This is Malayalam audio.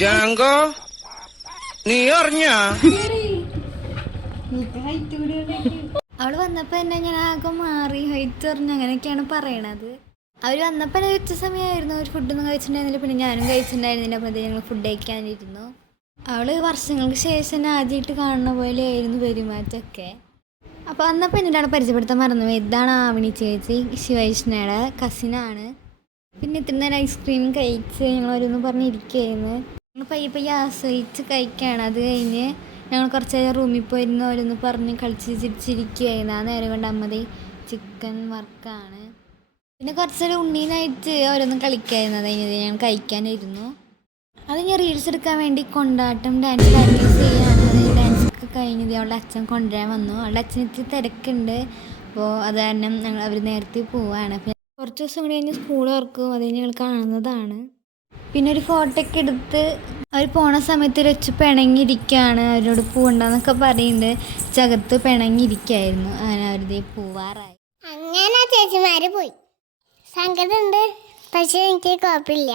ജാങ്കോ നീ അറിഞ്ഞ അവള് വന്നപ്പോ തന്നെ ഞാൻ ആകെ മാറി, ഹൈറ്റ് പറഞ്ഞു, അങ്ങനെയൊക്കെയാണ് പറയണത്. അവര് വന്നപ്പോ തന്നെ ഉച്ച സമയമായിരുന്നു. ഒരു ഫുഡൊന്നും കഴിച്ചിട്ടുണ്ടായിരുന്നില്ല. പിന്നെ ഞാനും കഴിച്ചിട്ടുണ്ടായിരുന്നില്ല. അപ്പോൾ ഞങ്ങൾ ഫുഡ് കഴിക്കാനിരുന്നു. അവള് വർഷങ്ങൾക്ക് ശേഷം ആദ്യമായിട്ട് കാണുന്ന പോലെ ആയിരുന്നു പെരുമാറ്റമൊക്കെ. അപ്പോൾ വന്നപ്പോൾ എന്നിട്ടാണ് പരിചയപ്പെടുത്താൻ മറന്നുപോയി. ഇതാണ് ആവണി ചേച്ചി, ശിവൈഷ്ണയുടെ കസിനാണ്. പിന്നെ ഇത്ര നേരം ഐസ്ക്രീം കഴിച്ച് ഞങ്ങൾ ഓരോന്ന് പറഞ്ഞിരിക്കുകയായിരുന്നു. ഞങ്ങൾ പയ്യെ ആസ്വദിച്ച് കഴിക്കുകയാണ്. അത് കഴിഞ്ഞ് ഞങ്ങൾ കുറച്ച് നേരം റൂമിൽ പോയിരുന്ന് ഓരോന്ന് പറഞ്ഞ് കളിച്ച് ചിരിച്ചിരിക്കുകയായിരുന്നു. ആ നേരം കൊണ്ട് അമ്മതി ചിക്കൻ വർക്കാണ്. പിന്നെ കുറച്ച് നേരം ഉണ്ണീനായിട്ട് ഓരോന്നും കളിക്കായിരുന്നു. അത് കഴിഞ്ഞത് ഞാൻ കഴിക്കാനിരുന്നു. അത് ഞാൻ റീൽസ് എടുക്കാൻ വേണ്ടി കൊണ്ടാട്ടം ഡാൻസ് പ്രാക്ടീസ് ചെയ്യുകയാണ്. അത് ഡാൻസ് ഒക്കെ കഴിഞ്ഞത് അവളുടെ അച്ഛൻ കൊണ്ടുവരാൻ വന്നു. അവളുടെ അച്ഛന് ഇത്തിരി തിരക്കുണ്ട്. അപ്പോൾ അത് കാരണം അവർ നേരത്തെ പോവുകയാണ്. അപ്പോൾ കുറച്ച് ദിവസം കൂടി കഴിഞ്ഞ് സ്കൂൾ തുറക്കും. അത് ഞങ്ങൾ കാണുന്നതാണ്. പിന്നെ ഒരു ഫോട്ടോ ഒക്കെ എടുത്ത് അവർ പോണ സമയത്ത് വെച്ച് പിണങ്ങിയിരിക്കുകയാണ്. അവരോട് പോകണ്ടെന്നൊക്കെ പറയുന്നുണ്ട്. ചകത്ത് പിണങ്ങിയിരിക്കുകയായിരുന്നു. അങ്ങനെ അവരുടെ പോവാറായി. അങ്ങനെ ചേച്ചിമാര് പോയി. സങ്കടമുണ്ട്, പക്ഷെ എനിക്ക് കുഴപ്പമില്ല.